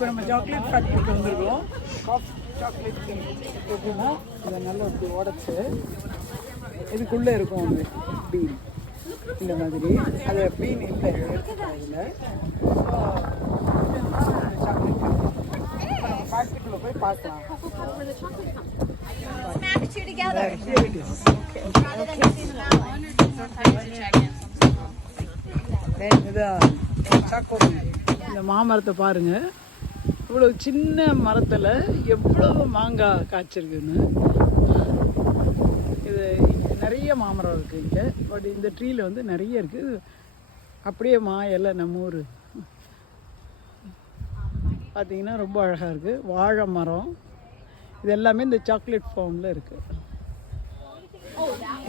இப்போ நம்ம சாக்லேட் ஃபேக்ட்ரிக்கு வந்துருக்கோம். சாக்லேட் எப்படின்னா இதை நல்லா இப்படி உடச்சி இதுக்குள்ளே இருக்கும் வந்து பீன் இந்த மாதிரி. அது பீன் இல்லை இதில். சாக்லேட் நம்ம ஃபேக்ட்ரிக்குள்ளே போய் பார்க்கலாம். Here it is. இந்த மாமரத்தை பாருங்க, இவ்வளவு சின்ன மரத்துல எவ்வளவு மாங்காய் காய்ச்சிருக்குன்னு. இது நிறைய மாமரம் இருக்கு இங்க. பட் இந்த ட்ரீல வந்து நிறைய இருக்கு. அப்படியே மா எல்லாம் நம்ம ஊர் பார்த்தீங்கன்னா ரொம்ப அழகாக இருக்குது. வாழை மரம் இது எல்லாமே இந்த சாக்லேட் ஃபார்மில் இருக்குது.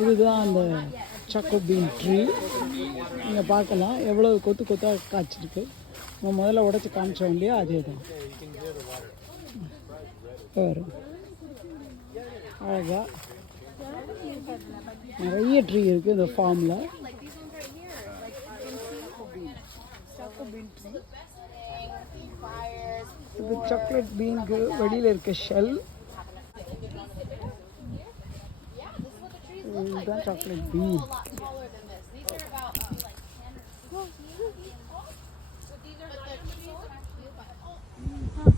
இதுதான் அந்த சாக்கோ பீன் ட்ரீ. நீங்கள் பார்க்கலாம் எவ்வளோ கொத்து கொத்தாக காய்ச்சிருக்கு. நம்ம முதல்ல உடச்சி காமிச்சோம் இல்லையா, அதே தான். அழகா நிறைய ட்ரீ இருக்குது இந்த ஃபார்மில். இது சாக்லேட் பீனுக்கு வெளியில் இருக்க ஷெல். இதுதான் chocolate been.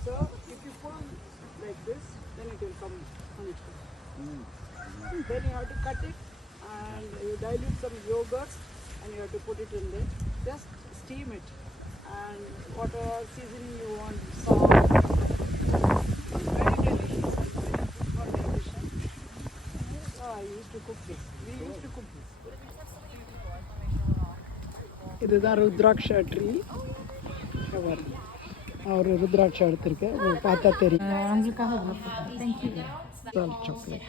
So if you pull like this, then it will come on its own. Then you have to cut it and you dilute some yogurt and you have to put it in there. Just steam it and whatever seasoning you want, salt. Very delicious, very good for nutrition. So I used to cook this. We used to cook this. இதுதான் ருத்ராட்சா ட்ரீ. ஒரு ருத்ராட்சா எடுத்திருக்கேன், பார்த்தா தெரியும். சாக்லேட்